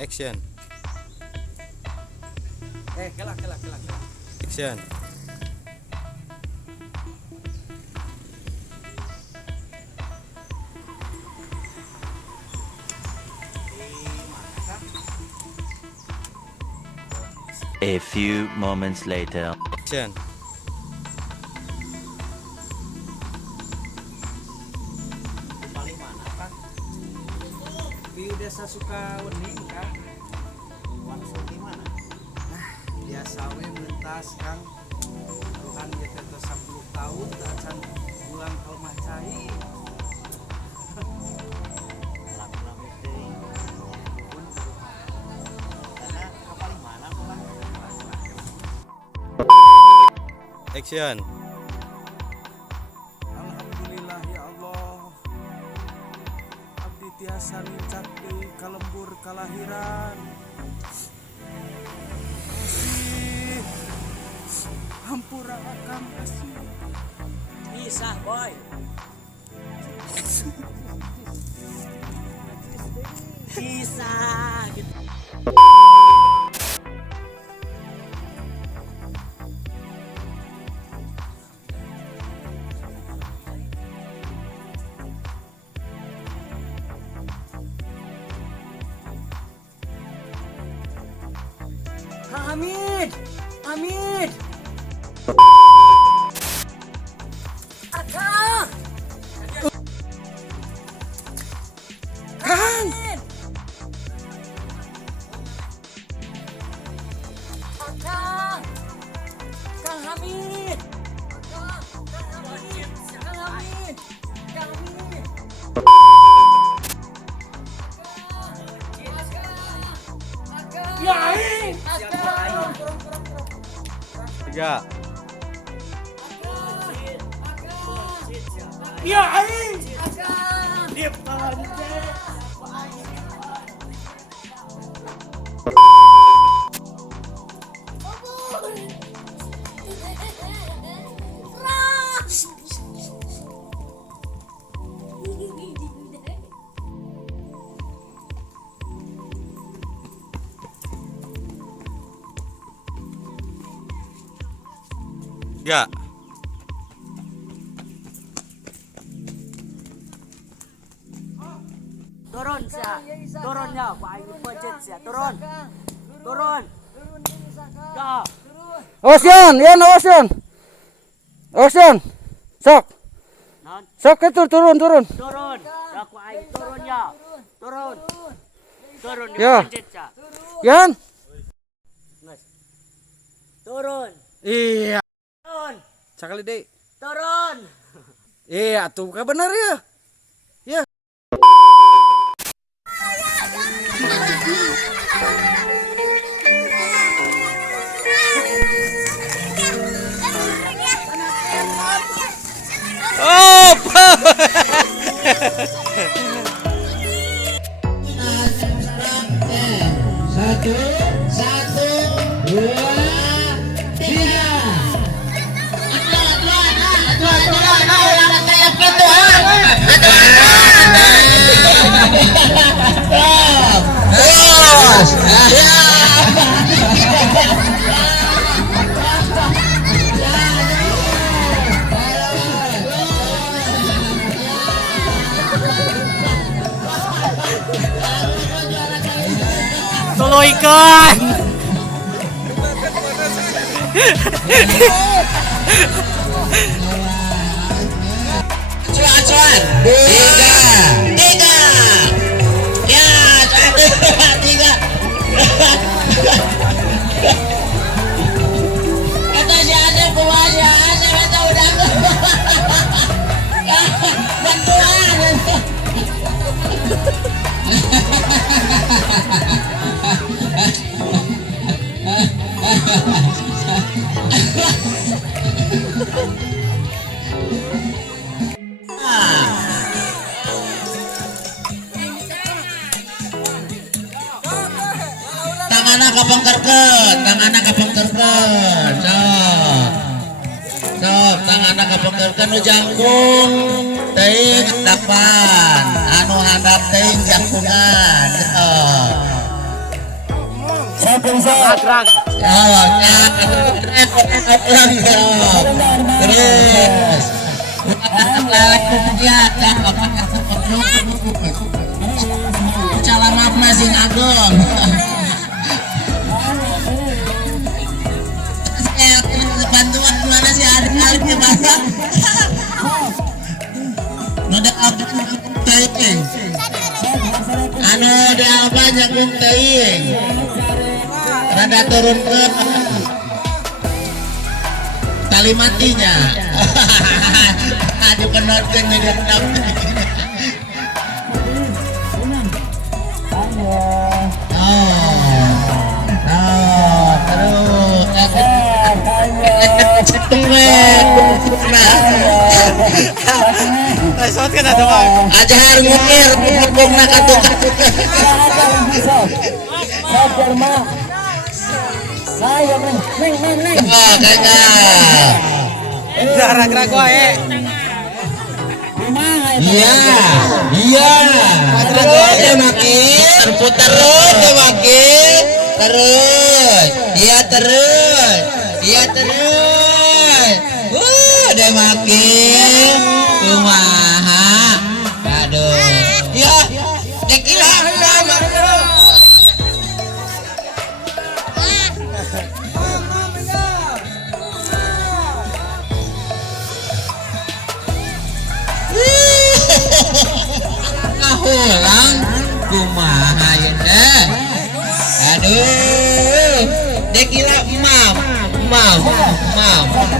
Action. Kelak. Action. A few moments later. Action. Paling mana, Kang? Di desa Sukawening, Kang. Langsung di mana? Nah, biasa we mentas, Kang. Tuhan ya teh 10 tahun acan pulang ke rumah cai. Lagu-lagu teh. Karena kapal mana pulang? Action. Alhamdulillah ya Allah. Abdi tiasa mincak deui kalembur kalahiran. Asih. Hampura akang asih. Bisa, boy. Bisa gitu. Hamid. Akang. Kang. Akang. Kang Hamid. Kang Hamid. Yai. Tiga. Yai. Tiga. Turun ya, Pak Ayu budget ya, turun. Ya. Ocean. Sok. Non, Sok itu turun. turun. Ya, Pak Ayu turun ya. Turun di Ya. budget ya. Yan. Turun. Iya. Turun. Sekali deh. Turun. Iya tuh kan bener ya. Ya. Oh. Satu, dua, tiga. Solo ikan. Acuan, tiga. Ya, tiga. Kata si Asep kumaha si Asep eta udah. Bantuan. Tanganna kapengkerkeun. Sok, tanganna kapengkerkeun nu jangkung teuing handapan, anu handap teuing jangkungan. Rag-rag. Terus Calamat masing agung. Bantuan mana sih adik-adik ya masa? Noda apa teuing? Anu ada apa nyagung teuing? Rada turun ke tali matinya. Aduh penonton ngedap. Resort kan ada bang. Ajar ngukir, ngomong nak katuk. Udah rag-rag wae. Iya, iya. Terus ya makin, terputar terus ya makin, terus, iya terus, iya terus. Udah makin, kumaha, aduh, ya, dekila lama. Ulang kumaha ya teh. Aduh, dekila mam.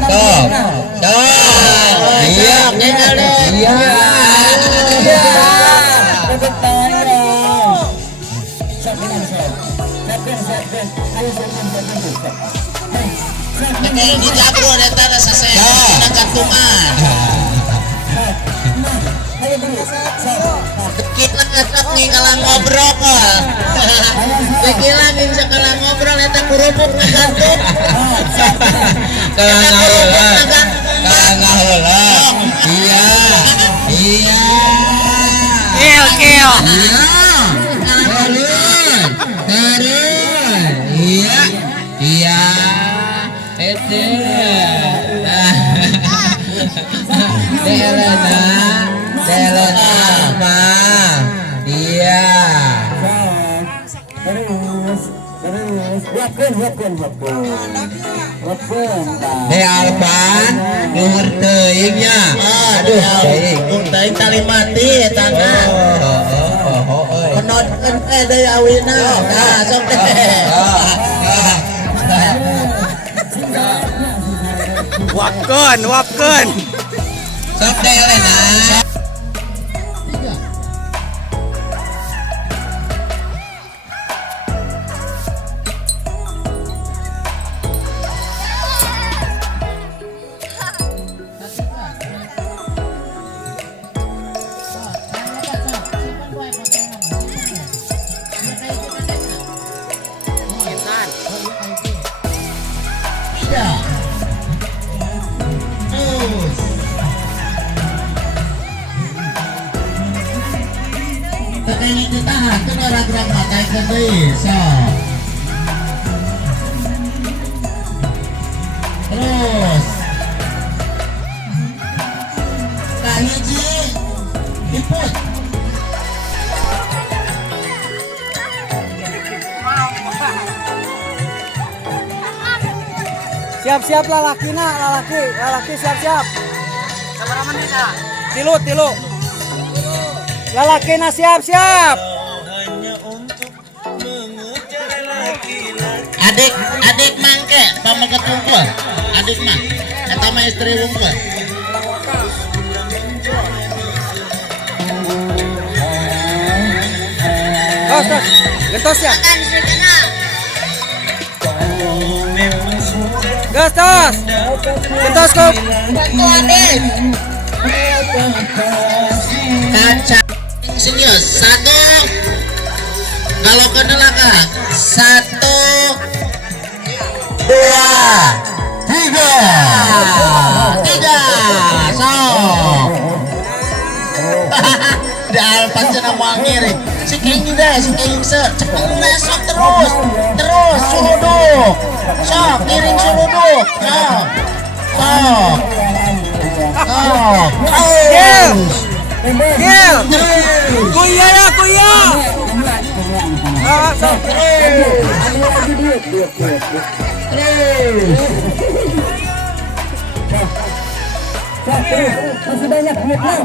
Tuh. Iya, iya. Di jabro eta rasa saya kantungan. Kita tetap ngingkalan ngobrol. Dekila nging sakala ngobrol eta kurupuk ngagantung. Kalang ngaheula. Iya. Iya. Kill. Iya. Terus. Iya. Iya. Itu. Delena mah. Iya. Alpan luhur teuing nya. Aduh, teuing tali mati eta na. Penonton teh deui awina. Nah, sok teh. Wapkeun. Sok teh Elena. Ini ditahan ke gerak-gerak pakai ke desa. Terus kahiji diput. Siap-siap lalaki siap-siap. Sabar menit ah. Tilu. Lalaki na siap-siap. Adik mangke pamaket unggul. Adik mah eta mah istri unggul. Gentos ya. Gentos. Gentos kok. Kaca serius satu kalau kena laka 1 2 3 so Dah pas cenah mau ngiri. Si Kenyu deh, si Kenyu cepet lesok terus suluduk. Sok giring suluduk. Sok. Gil! Gil! Kuya ya, kuya! Sok.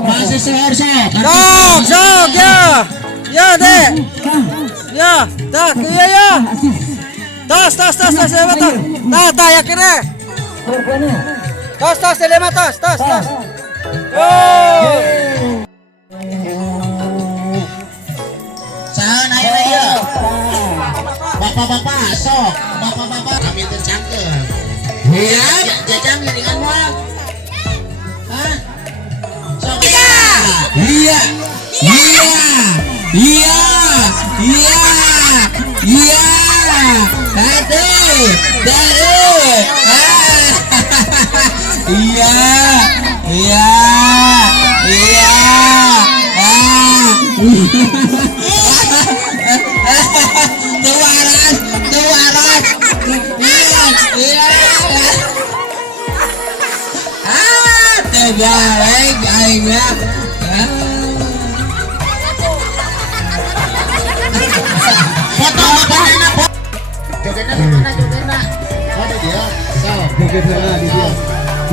Masih sehor sok. Sok, ya! Ya, dek! Ya, dah, kuya ya! Tas, ya, betul! Tah, yakin deh! Tas, lima tas! Oh! Sahan ayo. Bapak-bapak sok. Bapak-bapak kami tercangkel. Iya, jajang dengan mual. Hah? Sok iya. Tuaran. Tegaleng aingnya. Foto bapak foto. Jogetnya gimana jogetnya? Ada dia. Jogetnya dia.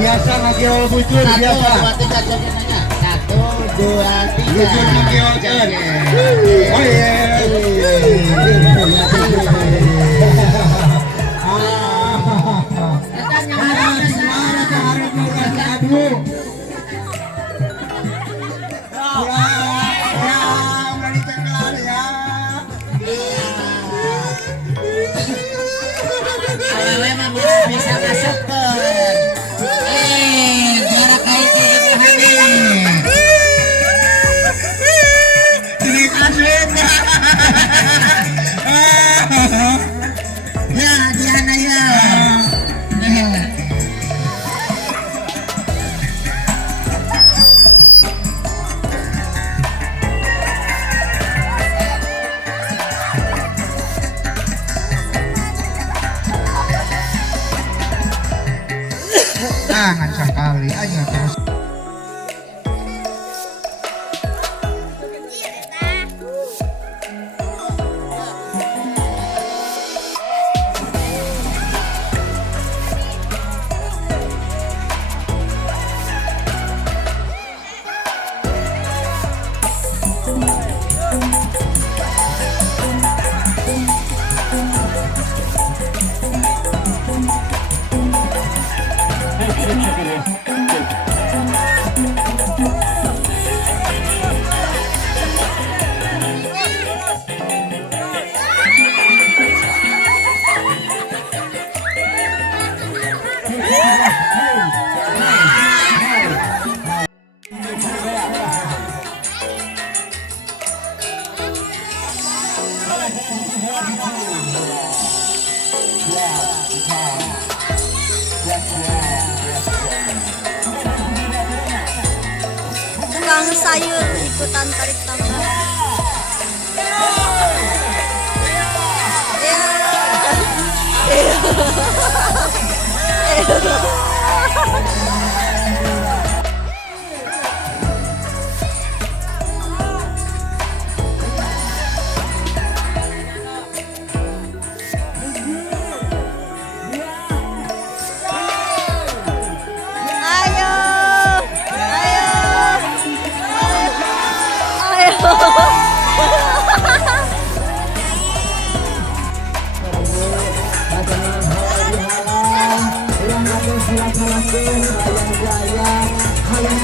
Biasa ngagiol bujur biasa. 1 2 3 jogetnya. 1 2 3. Bujur ngagiol joget. Oh iya. Bisa masuk ke jarak kait itu hani terima kasih ya Diana ya jangan sekali aja terus. Tukang sayur ikutan tarik tambang. Halang